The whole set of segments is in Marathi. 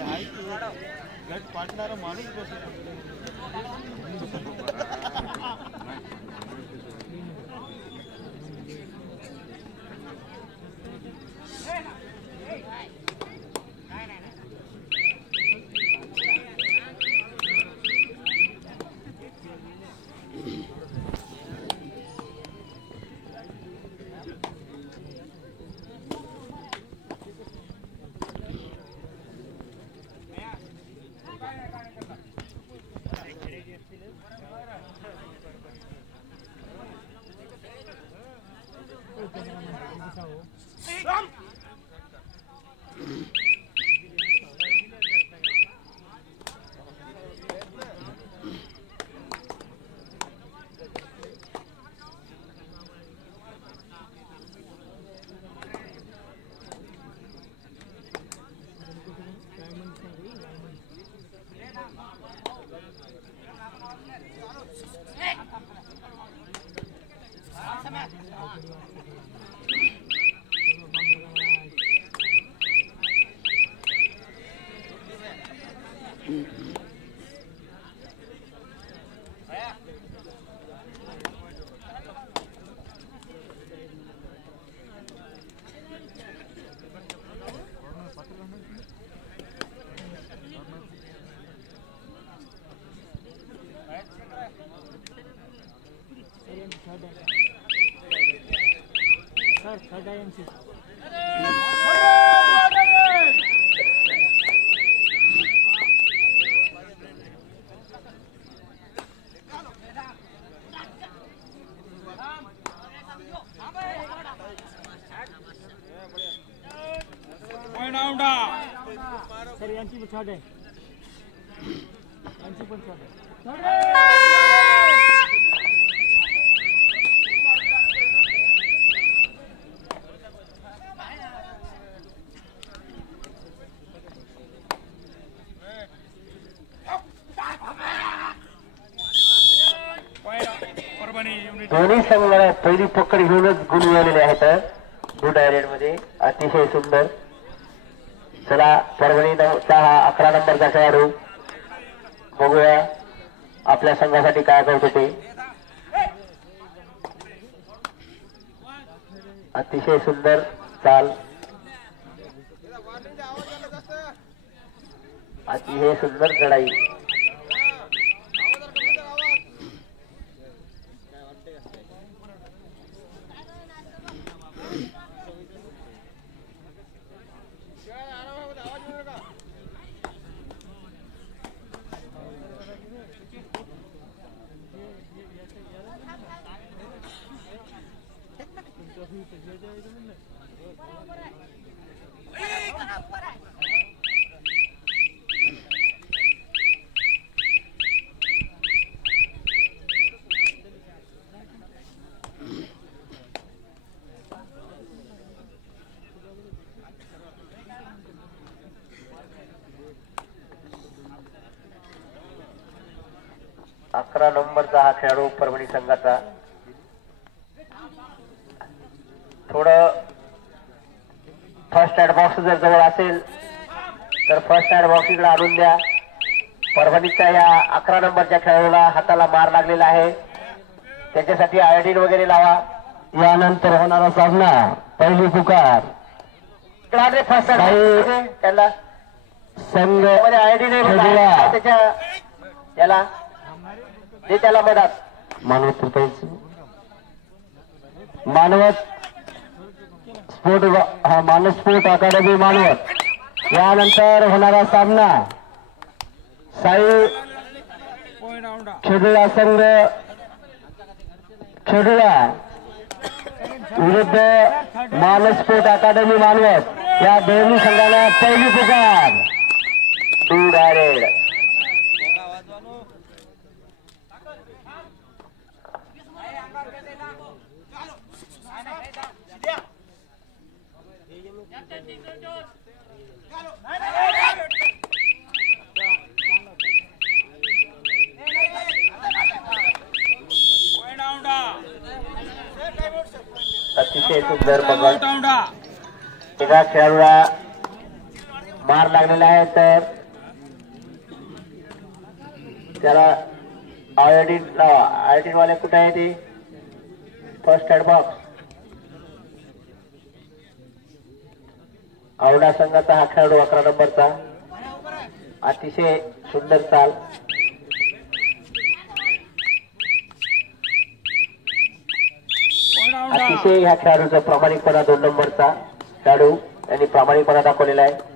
गट पाडणारा माणूस बसू सर यांची पण छाट आहे यांची पण छाट आहे दोन्ही संघाला पहिली पकड घेऊनच गुण मिळालेले आहेत गुड आयरेड मध्ये अतिशय सुंदर. चला परभणीचा हा 11 नंबरचा खेळाडू बघूया आपल्या संघासाठी काय करतो ते. अतिशय सुंदर चाल अतिशय सुंदर चढाई. अकरा नंबरचा हा खेळाडू परभणी संघाचा. थोडं फर्स्ट एड बॉक्स जर जवळ असेल तर फर्स्ट एड बॉक्स इकडे आणून द्या. परभणीच्या या 11 नंबरच्या खेळाडूला हाताला मार लागलेला आहे त्याच्यासाठी आयोडीन वगैरे लावा. यानंतर होणारा सामना पहिली पुकार फर्स्ट त्याला संघ आयोडीन त्याच्या याला ते त्याला मदत मानवत स्पोर्ट हा मानव स्पोर्ट अकादमी मानवत. यानंतर होणारा सामना साई खेडुळा संघ खेडुळा विरुद्ध मानव स्पोर्ट अकादमी मानवत. या दोन्ही संघाला पहिली पुकार टू डायरेड. अतिशय सुंदर पकड. एका खेळाडूला मार लागलेला आहे तर त्याला आयोडीन लावा. आयोडीन वाले कुठे आहे ते? First aid box. आवडा संघाचा हा खेळाडू 11 नंबरचा. अतिशय सुंदर चाल. अतिशय ह्या खेळाडूचा प्रामाणिकपणा 2 नंबरचा खेळाडू यांनी प्रामाणिकपणा दाखवलेला आहे.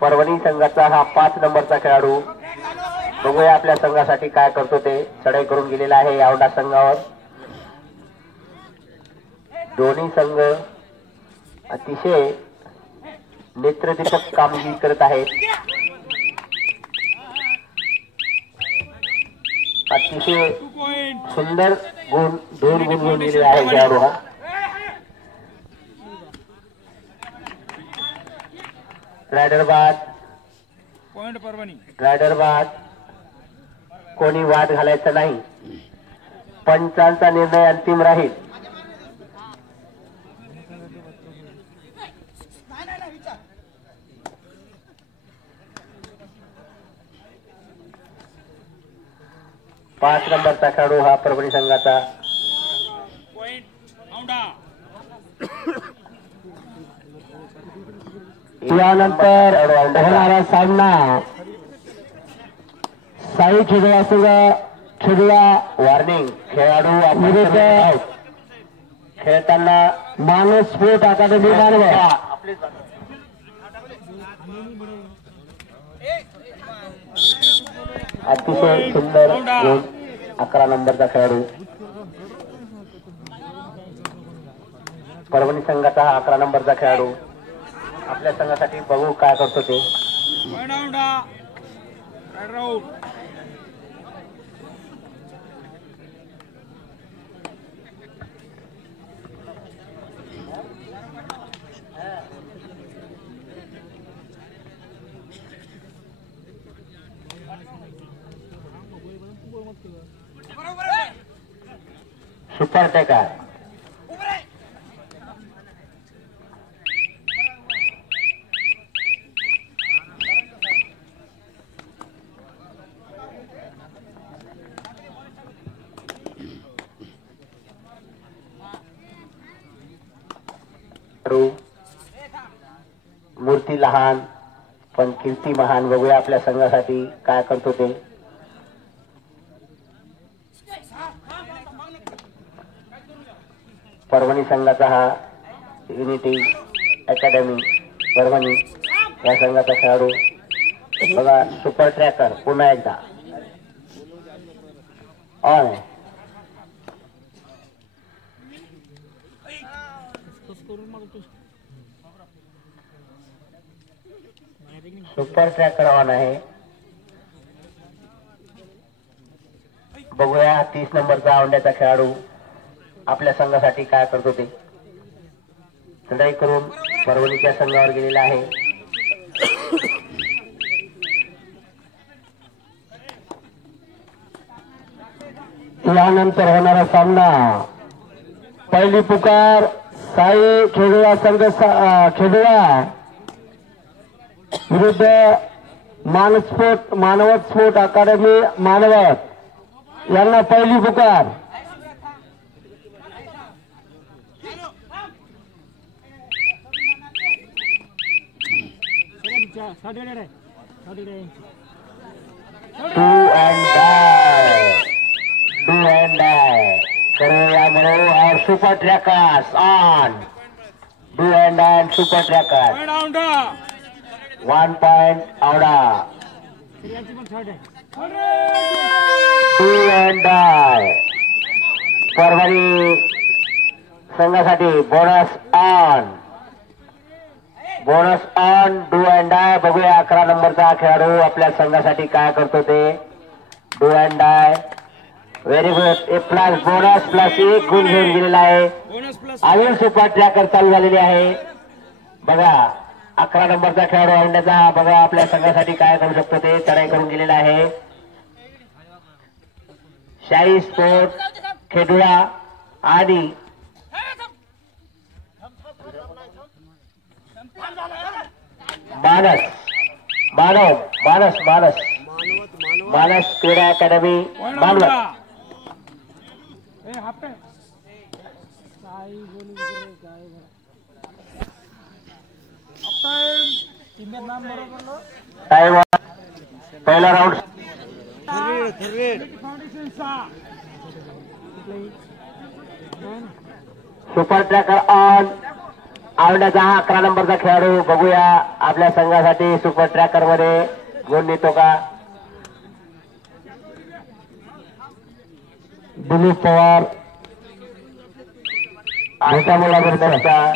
परभणी संघाचा हा 5 नंबरचा खेळाडू. बघूया आपल्या संघासाठी काय करतो ते. चढाई करून गेलेला आहे आवडा संघावर. दोन्ही संघ अतिशय नेत्रदीपक कामगिरी करत आहेत. अतिशय सुंदर गुण 2 गुण घेऊन गेलेला आहे खेळाडू हा. रायडर बाद. पॉइंट परभणी. रायडर बाद. कोणी वाद घालायचा नाही. पंचांचा निर्णय अंतिम राहील. पाच नंबरचा खेळाडू हा परभणी संघाचा. यानंतर होणारा सामना साई खेडुळा संघ खेडुळा वॉर्निंग. खेळाडू विरुद्ध खेळताना मानस स्पोर्ट अकादमी मानव. अतिशय सुंदर गुण 11 नंबरचा खेळाडू. परभणी संघाचा हा 11 नंबरचा खेळाडू आपल्या संघासाठी बघू काय करतो ते. Super taker. मूर्ती लहान पण कीर्ती महान. बघूया आपल्या संघासाठी काय करतो ते. परभणी संघाचा हा युनिटी अकॅडमी परभणी या संघाचा खेळाडू बघा. सुपर ट्रॅकर पुन्हा एकदा ऑन. सुपर ट्रॅकर ऑन आहे. बघूया 30 नंबरचा औंड्याचा खेळाडू आपल्या संघासाठी काय करतो ते. चढाई करून परभणीच्या संघावर गेलेला आहे. यानंतर होणारा सामना पहिली पुकार साई खेडुळा संघ खेडुळा विरुद्ध मानवत स्पोर्ट अकादमी मानवत यांना पहिली पुकार. डू अँड डाय करूया म्हणून. और super trackers on. Do and die super tracker 1 point आवडा. डू अँड डाय परभणी संघासाठी bonus on. Bonus on. Do and die. बघूया 11 नंबरचा खेळाडू आपल्या संघासाठी काय करतो ते. Do and die. Very good. A plus bonus plus 1 गुण घेऊन गेलेला आहे. अजून सुपर ट्रॅकर चालू झालेली आहे. बघा 11 नंबरचा खेळाडू आवडण्याचा. बघा आपल्या संघासाठी काय करू शकतो ते. चढाई करून गेलेला आहे. शाही स्पोर्ट खेडुळा आणि मानस मानव मानस मानस मानस क्रीडा अकॅडमी मानवत. टाइम पहिला राऊंड. Super tracker on. आवडण्याचा हा 11 नंबरचा खेळाडू. बघूया आपल्या संघासाठी सुपर ट्रॅकर मध्ये गुण नेतो का. दिलीप पवार मोठ्या मुलाबरोबरचा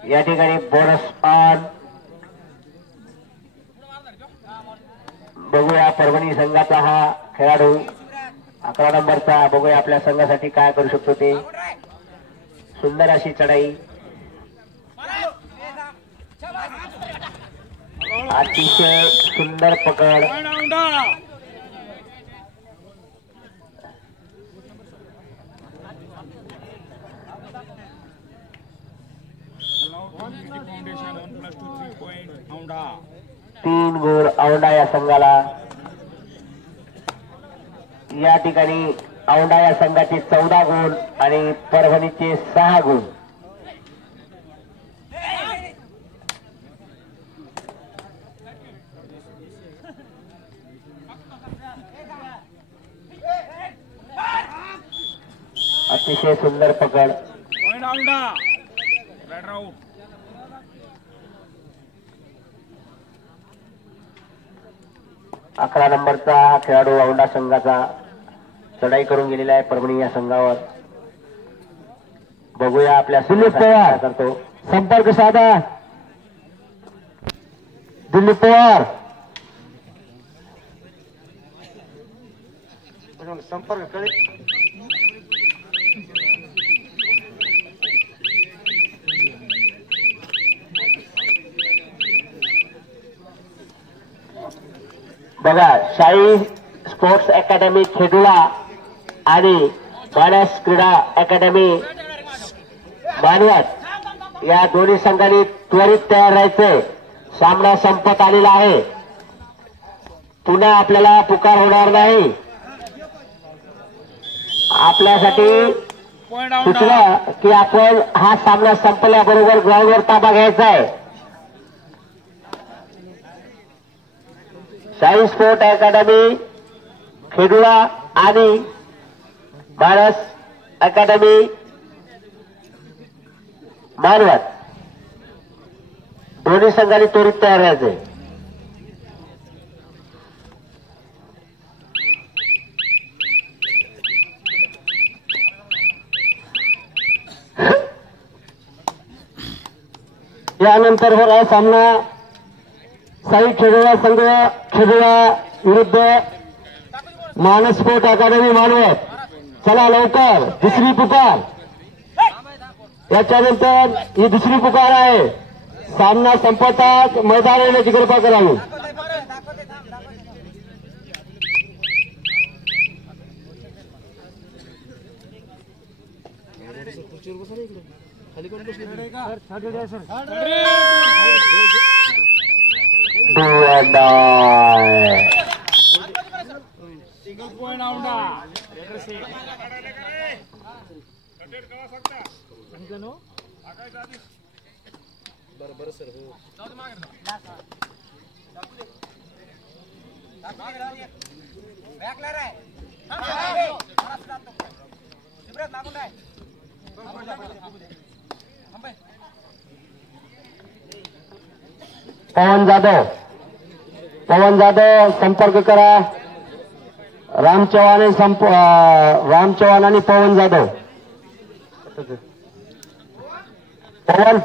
या ठिकाणी बोनस ऑन. बघूया परभणी संघाचा हा खेळाडू 11 नंबरचा. बघूया आपल्या संघासाठी काय करू शकतो ते. सुंदर अशी चढाई. अतिशय सुंदर पकड. Foundation 1+2 3 point Aundha. 3 गुण औंढा या संघाला. या ठिकाणी औंढा या संघाचे 14 गुण आणि परभणीचे 6 गुण. अतिशय सुंदर पकड. पॉइंट औंढा. Raid out. अकरा नंबरचा हा खेळाडू औंढा संघाचा चढाई करून गेलेला आहे परभणी या संघावर. बघूया आपल्या दिलीप पवार करतो. संपर्क साधा. दिलीप पवार संपर्क कळे. बघा शाही स्पोर्ट्स अकॅडमी खेडुळा आणि मानस क्रीडा अकॅडमी मानवत या दोन्ही संघांनी त्वरित तयार राहायचे. सामना संपत आलेला आहे. पुन्हा आपल्याला पुकार होणार नाही. आपल्यासाठी पॉइंट औंढा. सुचलं की आपण हा सामना संपल्याबरोबर ग्राउंडवर ताबा घ्यायचा आहे. शाही स्पोर्ट अकॅडमी खेडुळा आणि मानस अकॅडमी मानवत दोन्ही संघांनी त्वरित तयार राहायचे. यानंतर होणार सामना साई खेडुळा संघ खेडुळा विरुद्ध मानस स्पोर्ट अकॅडमी मानवत. चला लवकर दुसरी पुकार. याच्यानंतर ही दुसरी पुकार आहे. सामना संपताच मैदान येण्याची कृपा करावी. Do and die. Single point Aundha. Pawan Jadhav संपर्क करा. राम चव्हाण आणि पवन जाधव. पवन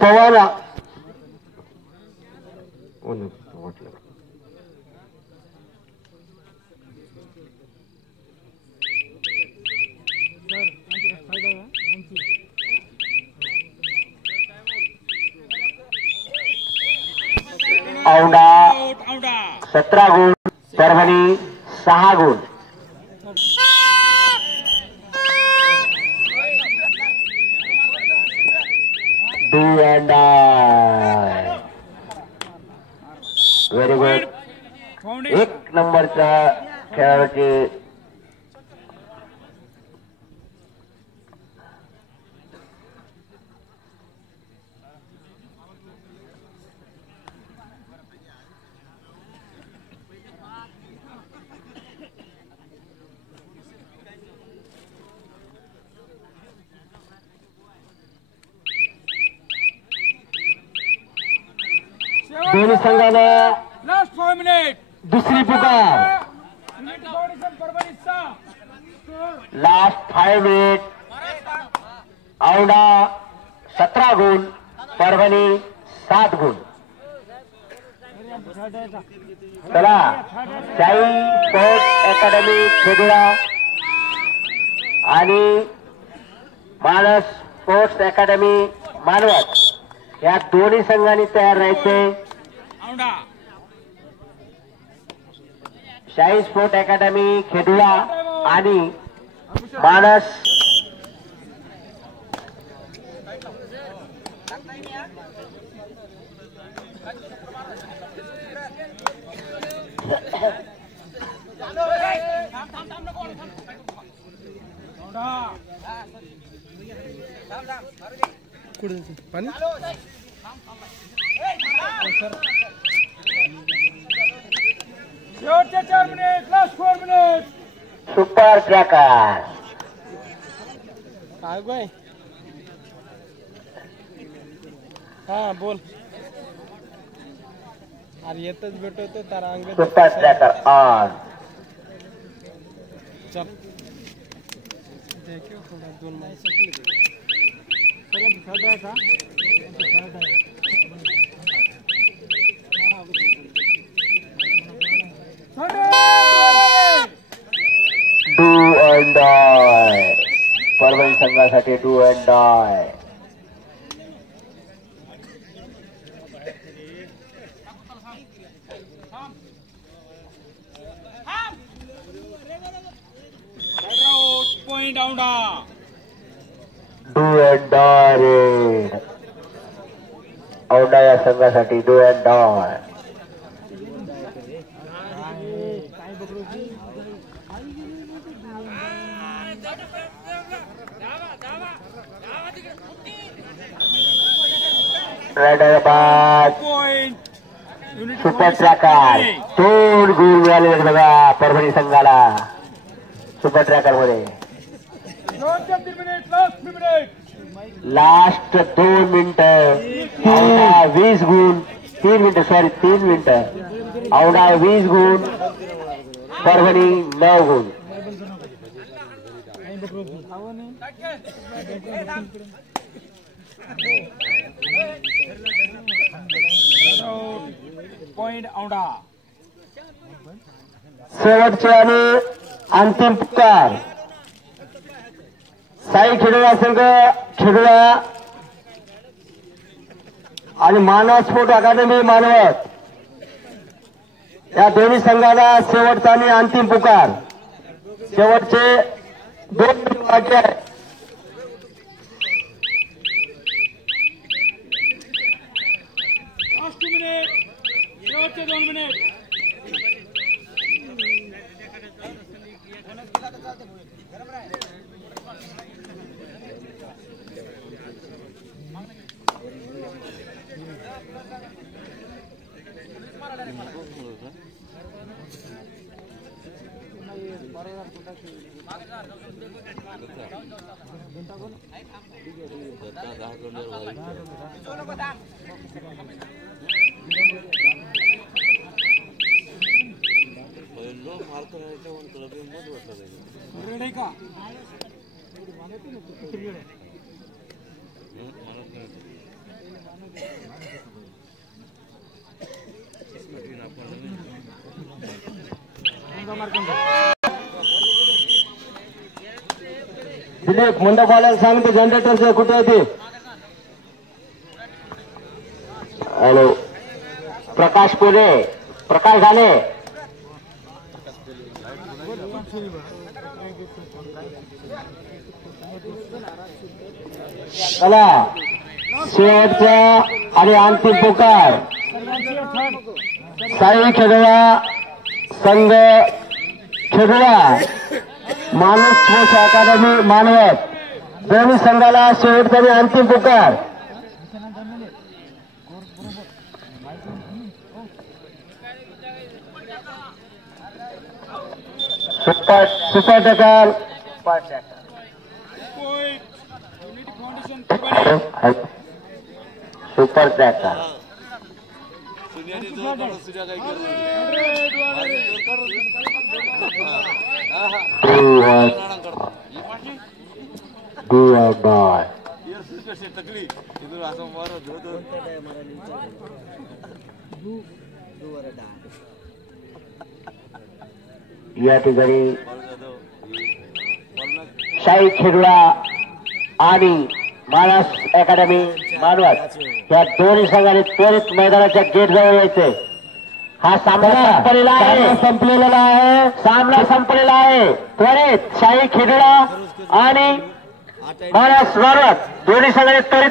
औंढा औंढा. 17 गुण परभणी 6 गुण. Do and die. Very good. Foundation. एक नंबरचा खेळाडूची दोन्ही संघाला लास्ट 5 मिनिट. दुसरी पुकार. Unit foundation Parbhani 6. Last 5 minute. Aundha 17 गुण, परभणी 7 गुण. चला शाही स्पोर्ट्स अकॅडमी खेडुळा आणि मानस स्पोर्ट्स अकॅडमी मानवत या दोन्ही संघांनी तयार राहायचे. औंढा. शाही स्पोर्ट अकॅडमी खेडुळा आणि मानस शेवटचे 4 minute. Last 4 minute. Super tracker. काय गोय हा बोल. अरे येतच भेटवतो तारा अंग. Super tracker on. चल देखो थोड़ा 2 मैच का डू अँड डाय. परभणी संघासाठी do and die. Point Aundha. Do and die raid. Aundha या संघासाठी डू अँड डाय. बाद पॉइंट. युनिट सुपर ट्रॅकर 2 गुण मिळाले बघा परभणी संघाला सुपर ट्रॅकर मध्ये. शेवटचे 3 मिनिट. Last 3 minute. लास्ट 2 मिनिटं. औंढा 20 गुण. 3 मिनिटं सॉरी 3 मिनिटं. औंढा 20 गुण, परभणी 9 गुण. पॉइंट औंढा. शेवटचे आणि अंतिम पुकार. साई खेडुळा संघ खेडुळा आणि मानव स्पोर्ट अकादमी मानवत या दोन्ही संघाला शेवटचा आणि अंतिम पुकार. शेवटचे 2 मिनिट बाकी आहे. Last 2 minute. शेवटचे 2 मिनिट. रेडी का? दिलीप मंडपवाल्याला सांगते जनरेटरचे कुठे आहे ते. हॅलो प्रकाश पोरे, प्रकाश घाले. चला शेवटचा आणि अंतिम पुकार साई खेडवा संघ खेडवा मानस स्पोर्ट्स अकादमी मानवत दोन्ही संघाला शेवटचा आणि अंतिम पुकार. सुपर टकार सुपर ट्रॅक्टर या ठिकाणी शाही खेडला आणि मानस अकॅडमी मानवत या दोन्ही संघाने त्वरित मैदानाच्या गेट जवळ यायचे. हा सामना संपलेला आहे. सामना संपलेला आहे. त्वरित शाही खेडला आणि मानस मानवत दोन्ही संघाने त्वरित